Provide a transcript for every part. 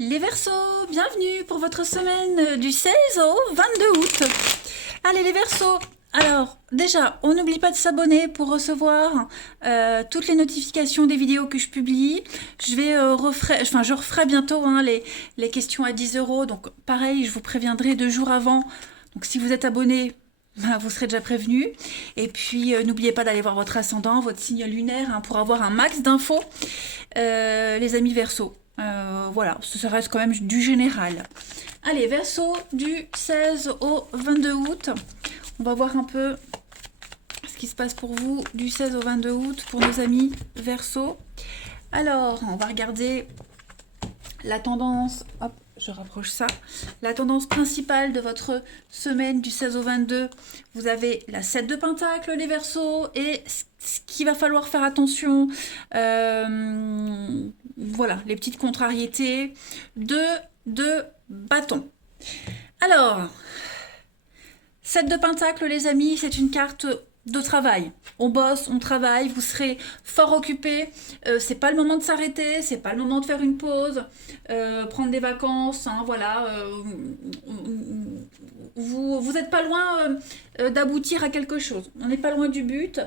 Les Verseaux, bienvenue pour votre semaine du 16 au 22 août. Allez les Verseaux, alors déjà, on n'oublie pas de s'abonner pour recevoir toutes les notifications des vidéos que je publie. Je referai bientôt les questions à 10 euros, donc pareil, je vous préviendrai 2 jours avant. Donc si vous êtes abonné, ben, vous serez déjà prévenu. Et puis n'oubliez pas d'aller voir votre ascendant, votre signe lunaire, hein, pour avoir un max d'infos, les amis Verseaux. Voilà, ça reste quand même du général. Allez, Verseau, du 16 au 22 août. On va voir un peu ce qui se passe pour vous du 16 au 22 août pour nos amis Verseau. Alors, on va regarder la tendance. Hop, je rapproche ça. La tendance principale de votre semaine du 16 au 22, vous avez la 7 de Pentacle, les Verseaux, et ce qu'il va falloir faire attention, voilà, les petites contrariétés, de bâton. Alors, 7 de Pentacle, les amis, c'est une carte de travail. On bosse, on travaille, vous serez fort occupé. C'est pas le moment de s'arrêter, c'est pas le moment de faire une pause, prendre des vacances, hein, voilà. Vous êtes pas loin d'aboutir à quelque chose. On n'est pas loin du but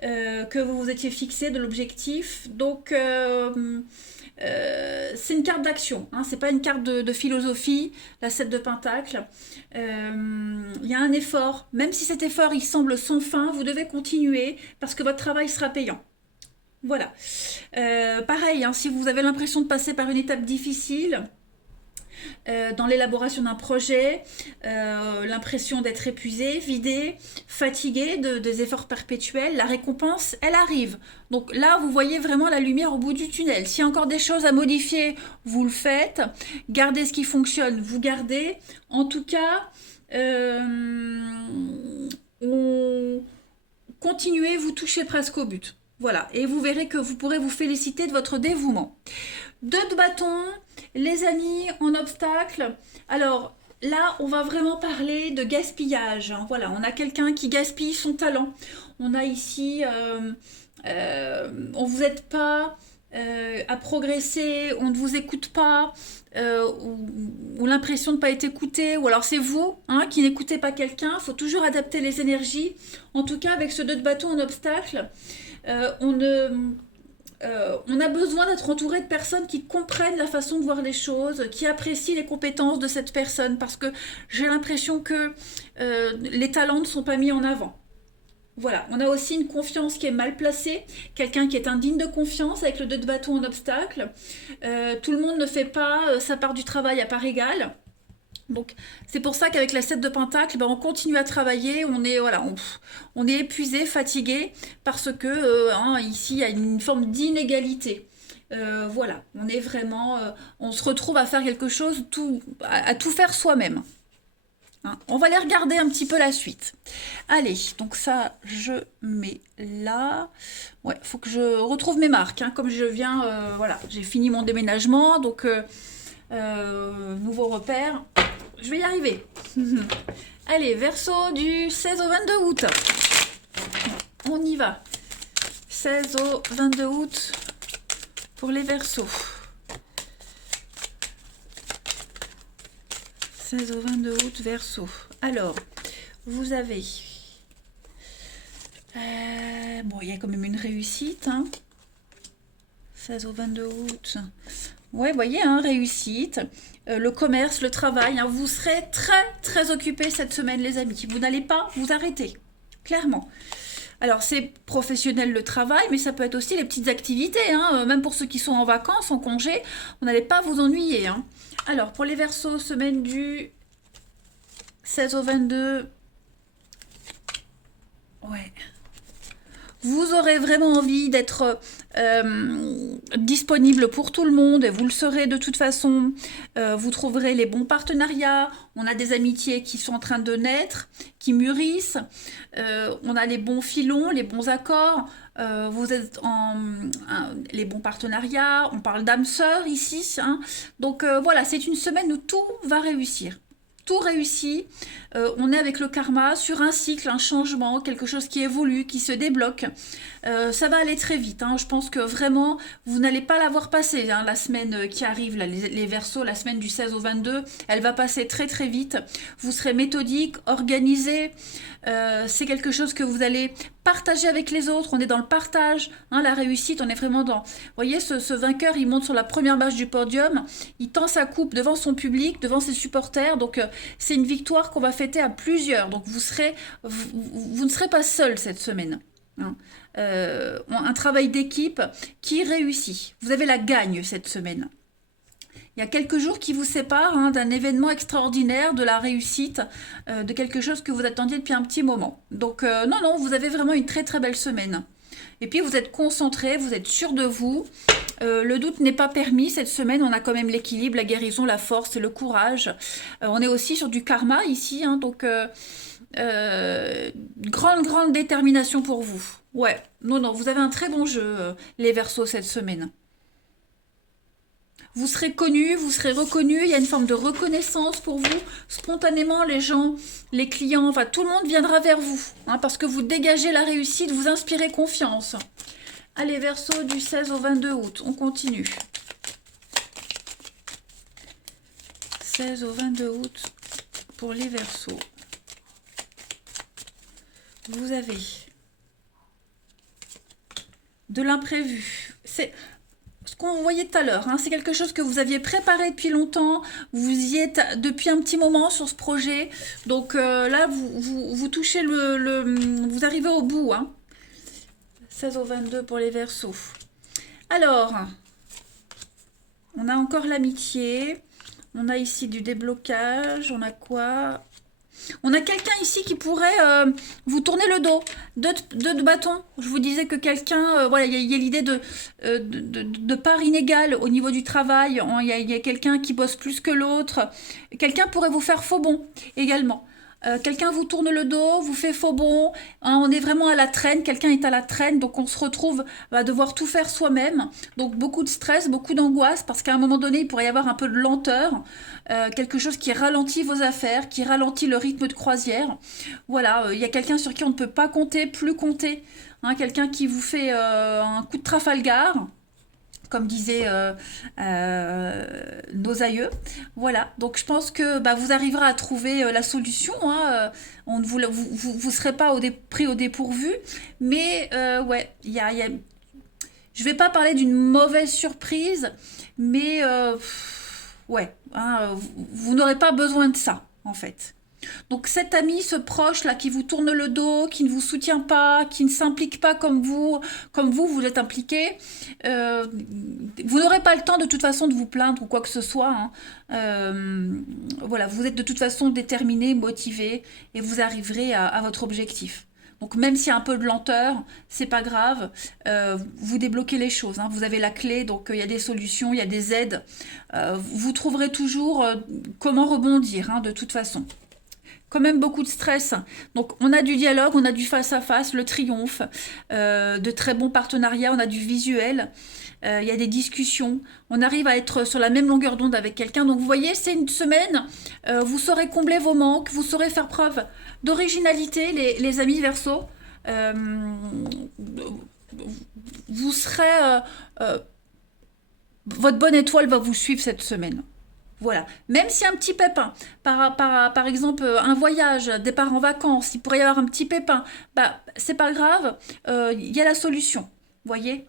que vous vous étiez fixé, de l'objectif. Donc, c'est une carte d'action, hein, c'est pas une carte de philosophie, la 7 de Pentacle. Il y a un effort, même si cet effort il semble sans fin, vous devez continuer parce que votre travail sera payant. Voilà. Pareil, hein, si vous avez l'impression de passer par une étape difficile, dans l'élaboration d'un projet, l'impression d'être épuisé, vidé, fatigué des efforts perpétuels, la récompense, elle arrive. Donc là, vous voyez vraiment la lumière au bout du tunnel. S'il y a encore des choses à modifier, vous le faites. Gardez ce qui fonctionne, vous gardez. En tout cas, on... continuez, vous touchez presque au but. Voilà, et vous verrez que vous pourrez vous féliciter de votre dévouement. 2 de bâton, les amis en obstacle. Alors là, on va vraiment parler de gaspillage, hein. Voilà, on a quelqu'un qui gaspille son talent. On a ici, on vous aide pas à progresser, on ne vous écoute pas, ou l'impression de ne pas être écouté, ou alors c'est vous, hein, qui n'écoutez pas quelqu'un. Il faut toujours adapter les énergies. En tout cas, avec ce 2 de bâton en obstacle, on a besoin d'être entouré de personnes qui comprennent la façon de voir les choses, qui apprécient les compétences de cette personne, parce que j'ai l'impression que les talents ne sont pas mis en avant. Voilà, on a aussi une confiance qui est mal placée, quelqu'un qui est indigne de confiance avec le 2 de bâton en obstacle. Tout le monde ne fait pas sa part du travail à part égale. Donc c'est pour ça qu'avec la 7 de Pentacle, ben, on continue à travailler, on est épuisé, fatigué, parce que hein, ici il y a une forme d'inégalité. Voilà, on est vraiment, on se retrouve à faire quelque chose, à tout faire soi-même. Hein. On va aller regarder un petit peu la suite. Allez, donc ça, je mets là. Ouais, faut que je retrouve mes marques, hein, comme je viens, voilà, j'ai fini mon déménagement, donc nouveau repère. Je vais y arriver. Allez, Verseau du 16 au 22 août. On y va. 16 au 22 août pour les Verseaux. 16 au 22 août, Verseau. Alors, vous avez... bon, il y a quand même une réussite. Hein. 16 au 22 août. Ouais, vous voyez, hein, réussite. Le commerce, le travail. Hein, vous serez très, très occupés cette semaine, les amis. Vous n'allez pas vous arrêter. Clairement. Alors, c'est professionnel le travail, mais ça peut être aussi les petites activités. Hein, même pour ceux qui sont en vacances, en congé, vous n'allez pas vous ennuyer. Hein. Alors, pour les Verseaux, semaine du 16 au 22. Ouais. Vous aurez vraiment envie d'être disponible pour tout le monde, et vous le serez de toute façon. Vous trouverez les bons partenariats. On a des amitiés qui sont en train de naître, qui mûrissent. On a les bons filons, les bons accords. Vous êtes les bons partenariats. On parle d'âme sœur ici. Hein. Donc voilà, c'est une semaine où tout va réussir. tout réussit. On est avec le karma sur un cycle, un changement, quelque chose qui évolue, qui se débloque. Ça va aller très vite, hein. Je pense que vraiment, vous n'allez pas la voir passer, hein, la semaine qui arrive, là, les Verseaux, la semaine du 16 au 22, elle va passer très très vite. Vous serez méthodique, organisé. C'est quelque chose que vous allez partager avec les autres. On est dans le partage, hein, la réussite, on est vraiment dans... Vous voyez, ce vainqueur, il monte sur la première marche du podium, il tend sa coupe devant son public, devant ses supporters. Donc, c'est une victoire qu'on va fêter à plusieurs. Donc, vous ne serez pas seul cette semaine, hein. Un travail d'équipe qui réussit. Vous avez la gagne cette semaine. Il y a quelques jours qui vous séparent, hein, d'un événement extraordinaire, de la réussite, de quelque chose que vous attendiez depuis un petit moment. Donc non, non, vous avez vraiment une très très belle semaine. Et puis vous êtes concentré, vous êtes sûr de vous. Le doute n'est pas permis cette semaine. On a quand même l'équilibre, la guérison, la force et le courage. On est aussi sur du karma ici, hein, donc grande détermination pour vous. Ouais, non, non, vous avez un très bon jeu, les Verseaux, cette semaine. Vous serez connu, vous serez reconnu, il y a une forme de reconnaissance pour vous. Spontanément, les gens, les clients, enfin tout le monde viendra vers vous, hein, parce que vous dégagez la réussite, vous inspirez confiance. Allez, Verseau, du 16 au 22 août, on continue. 16 au 22 août pour les Verseaux. Vous avez de l'imprévu. C'est... ce qu'on voyait tout à l'heure, hein, c'est quelque chose que vous aviez préparé depuis longtemps, vous y êtes depuis un petit moment sur ce projet, donc là vous touchez vous arrivez au bout, hein. 16 au 22 pour les Verseaux. Alors, on a encore l'amitié, on a ici du déblocage, on a quoi? On a quelqu'un ici qui pourrait vous tourner le dos. Deux bâtons. Je vous disais que quelqu'un... voilà, il y a l'idée de part inégale au niveau du travail. Il y a quelqu'un qui bosse plus que l'autre. Quelqu'un pourrait vous faire faux bond également. Quelqu'un vous tourne le dos, vous fait faux bond, hein, on est vraiment à la traîne, quelqu'un est à la traîne, donc on se retrouve à devoir tout faire soi-même. Donc beaucoup de stress, beaucoup d'angoisse, parce qu'à un moment donné, il pourrait y avoir un peu de lenteur, quelque chose qui ralentit vos affaires, qui ralentit le rythme de croisière. Voilà, il y a quelqu'un sur qui on ne peut pas compter, plus compter, hein, quelqu'un qui vous fait un coup de Trafalgar, comme disaient nos aïeux. Voilà, donc je pense que vous arriverez à trouver la solution, hein. On ne vous serez pas pris au dépourvu, mais ouais, je vais pas parler d'une mauvaise surprise, mais ouais, hein, vous n'aurez pas besoin de ça, en fait. Donc cet ami, ce proche là qui vous tourne le dos, qui ne vous soutient pas, qui ne s'implique pas comme vous êtes impliqué, vous n'aurez pas le temps de toute façon de vous plaindre ou quoi que ce soit, hein. Voilà, vous êtes de toute façon déterminé, motivé et vous arriverez à votre objectif. Donc même s'il y a un peu de lenteur, c'est pas grave, vous débloquez les choses, hein. Vous avez la clé, donc il y a des solutions, il y a des aides. Vous trouverez toujours comment rebondir, hein, de toute façon. Quand même beaucoup de stress. Donc on a du dialogue, on a du face-à-face, le triomphe, de très bons partenariats, on a du visuel, il y a des discussions, on arrive à être sur la même longueur d'onde avec quelqu'un. Donc vous voyez, c'est une semaine, vous saurez combler vos manques, vous saurez faire preuve d'originalité, les amis Verseaux. Vous serez... votre bonne étoile va vous suivre cette semaine. Voilà, même si un petit pépin, par exemple un voyage, départ en vacances, il pourrait y avoir un petit pépin, c'est pas grave, il y a la solution, voyez.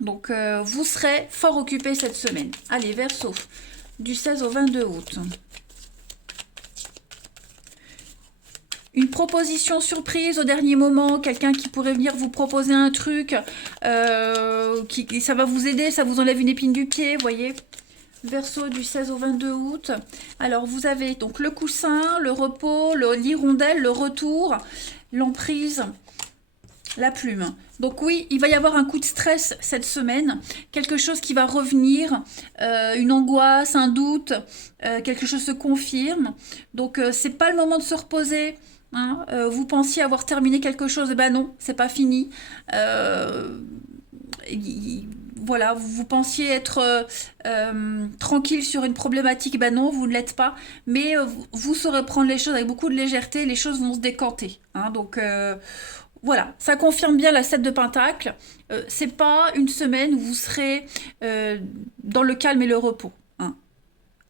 Donc vous serez fort occupé cette semaine. Allez, Verseau, du 16 au 22 août. Une proposition surprise au dernier moment, quelqu'un qui pourrait venir vous proposer un truc, ça va vous aider, ça vous enlève une épine du pied, voyez. Verseau, du 16 au 22 août. Alors vous avez donc le coussin, le repos, l'hirondelle, le retour, l'emprise, la plume. Donc oui, il va y avoir un coup de stress cette semaine, quelque chose qui va revenir, une angoisse, un doute, quelque chose se confirme. Donc c'est pas le moment de se reposer, hein. Vous pensiez avoir terminé quelque chose, et ben non, c'est pas fini. voilà, vous pensiez être tranquille sur une problématique, ben non, vous ne l'êtes pas, mais vous saurez prendre les choses avec beaucoup de légèreté, les choses vont se décanter, hein, donc voilà, ça confirme bien la 7 de Pentacle. C'est pas une semaine où vous serez dans le calme et le repos, hein.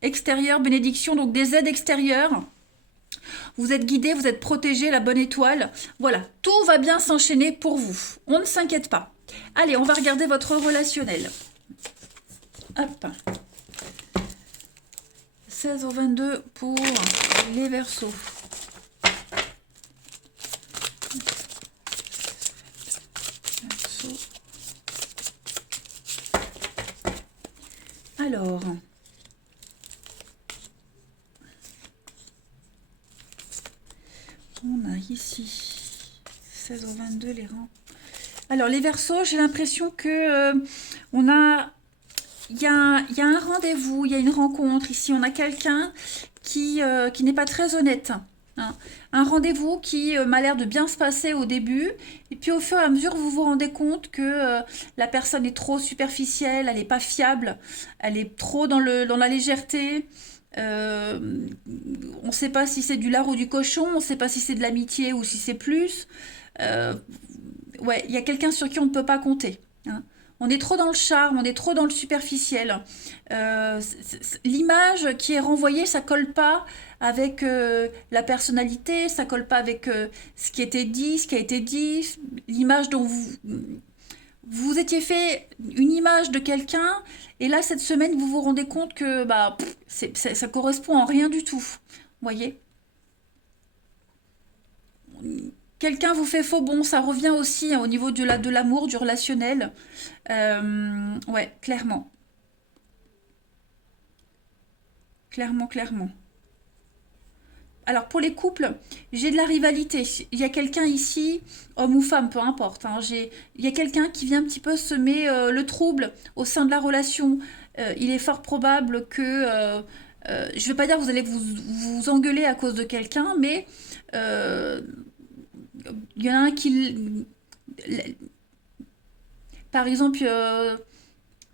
Extérieur, bénédiction, donc des aides extérieures. Vous êtes guidé, vous êtes protégé, la bonne étoile. Voilà, tout va bien s'enchaîner pour vous. On ne s'inquiète pas. Allez, on va regarder votre relationnel. Hop. 16 au 22 pour les Verseaux. Alors, on a ici 16 au 22 les rangs. Alors les Verseaux, j'ai l'impression que on a, il y a un rendez-vous, il y a une rencontre ici. On a quelqu'un qui n'est pas très honnête, hein. Un rendez-vous qui m'a l'air de bien se passer au début, et puis au fur et à mesure, vous vous rendez compte que la personne est trop superficielle, elle n'est pas fiable, elle est trop dans la légèreté. Euh, on ne sait pas si c'est du lard ou du cochon, on ne sait pas si c'est de l'amitié ou si c'est plus. Euh, ouais, il y a quelqu'un sur qui on ne peut pas compter, hein. On est trop dans le charme, on est trop dans le superficiel. L'image qui est renvoyée, ça colle pas avec la personnalité, ça colle pas avec ce qui était dit, ce qui a été dit, l'image dont vous étiez fait une image de quelqu'un, et là cette semaine vous vous rendez compte que bah ça correspond en rien du tout. Vous voyez? Quelqu'un vous fait faux bon, ça revient aussi, hein, au niveau de l'amour, du relationnel. Ouais, clairement. Clairement, clairement. Alors pour les couples, j'ai de la rivalité. Il y a quelqu'un ici, homme ou femme, peu importe, hein, il y a quelqu'un qui vient un petit peu semer le trouble au sein de la relation. Il est fort probable que, je ne vais pas dire que vous allez vous engueuler à cause de quelqu'un, mais euh, il y en a un qui, par exemple,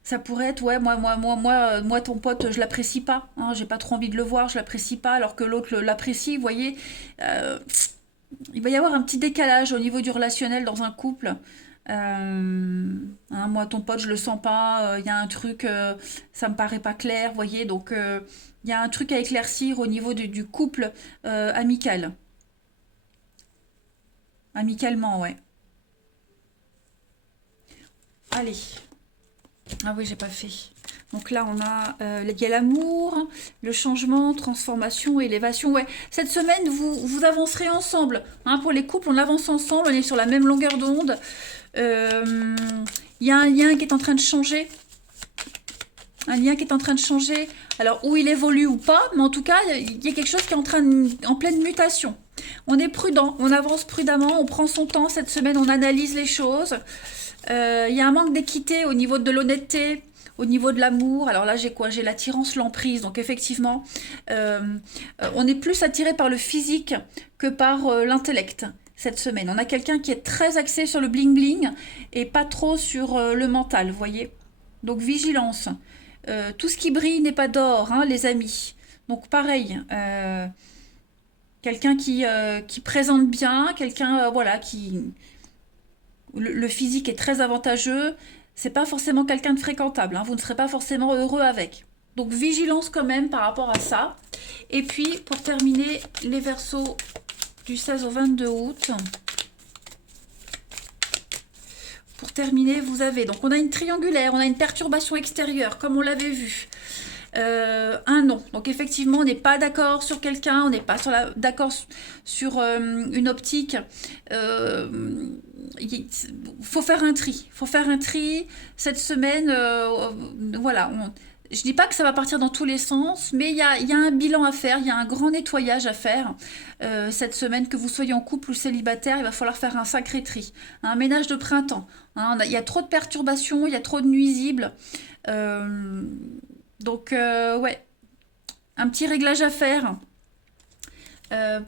ça pourrait être, ouais, moi, ton pote, je l'apprécie pas, hein, j'ai pas trop envie de le voir, je l'apprécie pas, alors que l'autre l'apprécie, vous voyez. Euh, il va y avoir un petit décalage au niveau du relationnel dans un couple. Moi, ton pote, je le sens pas, il y a un truc, ça me paraît pas clair, vous voyez, donc il y a un truc à éclaircir au niveau du couple amical. Amicalement, ouais. Allez. Ah oui, j'ai pas fait. Donc là, on a, il y a l'amour, le changement, transformation, élévation. Ouais, cette semaine, vous avancerez ensemble, hein. Pour les couples, on avance ensemble, on est sur la même longueur d'onde. Euh, Il y a un lien qui est en train de changer. Un lien qui est en train de changer. Alors, où il évolue ou pas, mais en tout cas, il y a quelque chose qui est en pleine mutation. On est prudent, on avance prudemment, on prend son temps. Cette semaine, on analyse les choses. Il y a un manque d'équité au niveau de l'honnêteté, au niveau de l'amour. Alors là, j'ai quoi? J'ai l'attirance, l'emprise. Donc effectivement, euh, on est plus attiré par le physique que par l'intellect cette semaine. On a quelqu'un qui est très axé sur le bling-bling et pas trop sur le mental, vous voyez. Donc vigilance. Tout ce qui brille n'est pas d'or, hein, les amis. Donc pareil, quelqu'un qui présente bien, quelqu'un voilà, le physique est très avantageux, c'est pas forcément quelqu'un de fréquentable, hein, vous ne serez pas forcément heureux avec. Donc vigilance quand même par rapport à ça. Et puis pour terminer, les Verseaux du 16 au 22 août. Pour terminer, vous avez, donc on a une triangulaire, on a une perturbation extérieure, comme on l'avait vu. Un non. Donc effectivement, on n'est pas d'accord sur quelqu'un, on n'est pas d'accord sur une optique. Il faut faire un tri. Faut faire un tri cette semaine. Voilà. Je dis pas que ça va partir dans tous les sens, mais il y a un bilan à faire, il y a un grand nettoyage à faire cette semaine, que vous soyez en couple ou célibataire, il va falloir faire un sacré tri, un ménage de printemps, hein. Il y a trop de perturbations, il y a trop de nuisibles. Euh, ouais, un petit réglage à faire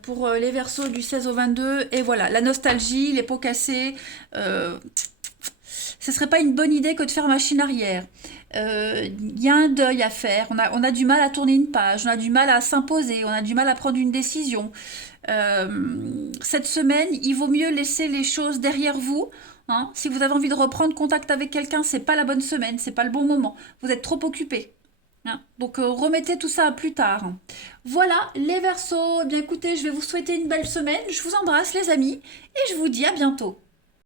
pour les Verseaux du 16 au 22. Et voilà, la nostalgie, les pots cassés, euh, ce serait pas une bonne idée que de faire machine arrière. Il y a un deuil à faire, on a du mal à tourner une page, on a du mal à s'imposer, on a du mal à prendre une décision. Cette semaine, il vaut mieux laisser les choses derrière vous. Hein. Si vous avez envie de reprendre contact avec quelqu'un, c'est pas la bonne semaine, c'est pas le bon moment. Vous êtes trop occupé. Hein. Donc remettez tout ça à plus tard. Voilà, les Verseaux. Eh bien écoutez, je vais vous souhaiter une belle semaine. Je vous embrasse les amis et je vous dis à bientôt.